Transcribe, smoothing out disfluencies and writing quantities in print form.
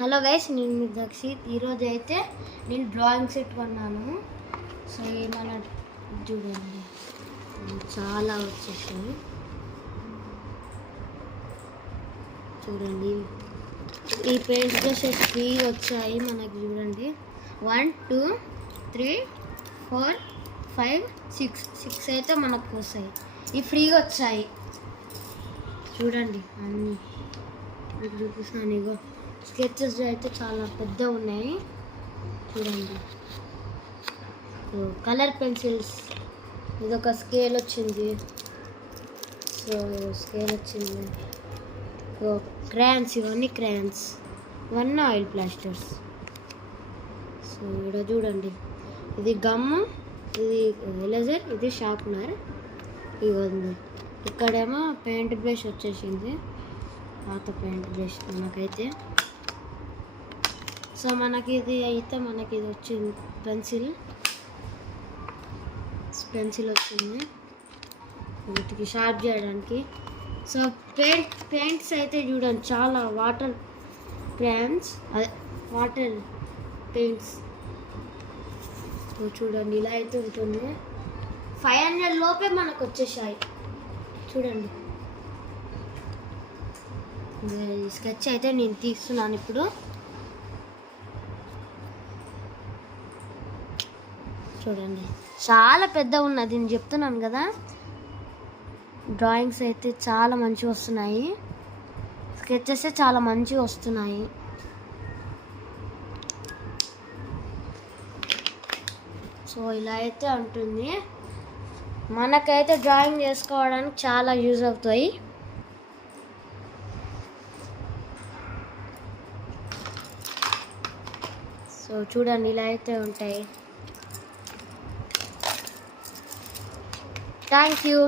Hello guys, నేను మీ దక్షిత్. ఈరోజు అయితే నేను డ్రాయింగ్ సెట్ కొన్నాను. సో ఏమన్నా చూడండి, చాలా వచ్చేసాయి చూడండి. ఈ పేజ్లో సెట్ 3 వచ్చాయి మనకి. చూడండి 1 2 3 4 5 6 అయితే మనకు వస్తాయి. ఈ ఫ్రీగా వచ్చాయి చూడండి. అన్నీ మీకు చూపిస్తాను. ఇగో స్కెచెస్ అయితే చాలా పెద్ద ఉన్నాయి చూడండి. కలర్ పెన్సిల్స్, ఇదొక స్కేల్ వచ్చింది. సో స్కేల్ వచ్చింది. క్రయాన్స్, ఇవన్నీ క్రయాన్స్, ఇవన్నీ ఆయిల్ ప్లాస్టర్స్. సో ఇక్కడ చూడండి, ఇది గమ్ము, ఇది ఎరేజర్, ఇది షార్ప్నర్. ఇవన్నీ ఇక్కడేమో పెయింట్ బ్రష్ వచ్చేసింది, పాత పెయింట్ బ్రష్ మనకైతే. సో మనకి ఇది అయితే మనకి ఇది వచ్చింది పెన్సిల్ వచ్చింది వీటికి షార్ప్ చేయడానికి. సో పెయింట్స్ అయితే చూడండి, చాలా వాటర్ క్రయాన్స్, అదే వాటర్ పెయింట్స్. సో చూడండి, ఇలా అయితే ఉంటుంది. 500 లోపే మనకు వచ్చేసాయి చూడండి. స్కెచ్ అయితే నేను తీస్తున్నాను ఇప్పుడు. చూడండి, చాలా పెద్ద ఉన్నది, నేను చెప్తున్నాను కదా. డ్రాయింగ్స్ అయితే చాలా మంచిగా వస్తున్నాయి, స్కెచెస్ చాలా మంచిగా వస్తున్నాయి. సో ఇలా అయితే ఉంటుంది. మనకైతే డ్రాయింగ్ చేసుకోవడానికి చాలా యూజ్ అవుతాయి. సో చూడండి, ఇలా అయితే ఉంటాయి. Thank you.